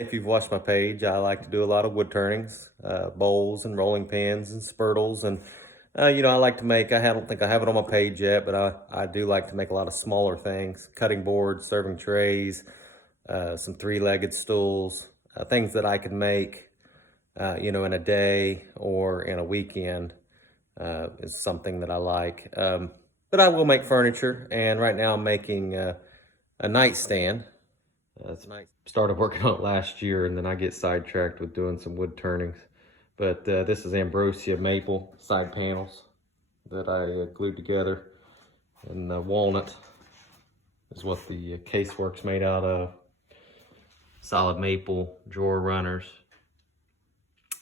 If you've watched my page, I like to do a lot of wood turnings, bowls and rolling pins and spurtles. And, I like to make, I don't think I have it on my page yet, but I do like to make a lot of smaller things, cutting boards, serving trays, some three-legged stools, things that I can make, in a day or in a weekend is something that I like. But I will make furniture, and right now I'm making a nightstand. It's nice. Started working on it last year, and then I get sidetracked with doing some wood turnings. But this is Ambrosia maple side panels that I glued together, and walnut is what the casework's made out of. Solid maple drawer runners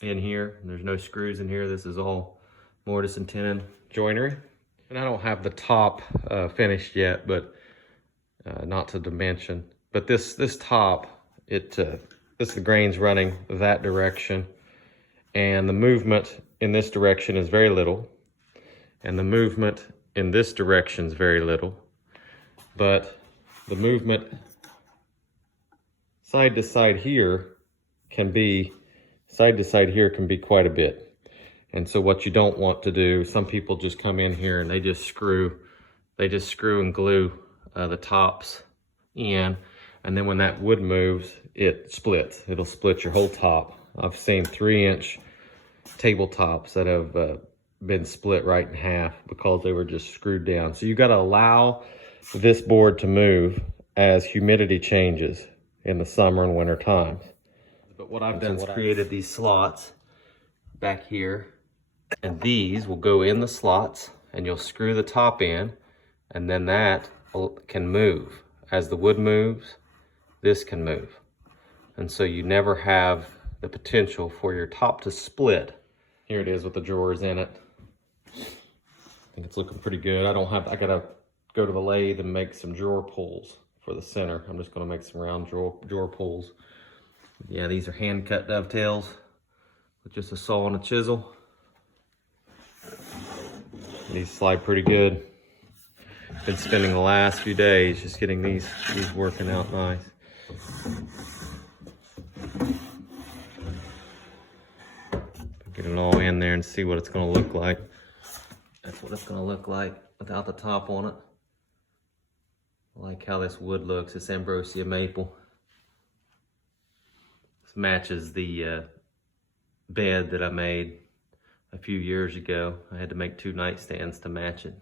in here. And there's no screws in here. This is all mortise and tenon joinery. And I don't have the top finished yet, but not to dimension. But this top, the grain's running that direction, and the movement in this direction is very little, and the movement in this direction is very little, but the movement side to side here can be quite a bit. And so what you don't want to do, some people just come in here and they just screw and glue the tops in. And then when that wood moves, it splits. It'll split your whole top. I've seen 3-inch tabletops that have been split right in half because they were just screwed down. So you got to allow this board to move as humidity changes in the summer and winter times. But what I've done is created these slots back here, and these will go in the slots, and you'll screw the top in, and then that can move. As the wood moves, this can move. And so you never have the potential for your top to split. Here it is with the drawers in it. I think it's looking pretty good. I gotta go to the lathe and make some drawer pulls for the center. I'm just gonna make some round drawer pulls. Yeah, these are hand cut dovetails with just a saw and a chisel. These slide pretty good. Been spending the last few days just getting these working out nice. Get it all in there and see what it's going to look like. That's what it's going to look like without the top on it. I like how this wood looks. It's Ambrosia maple. This matches the bed that I made a few years ago. I had to make 2 nightstands to match it.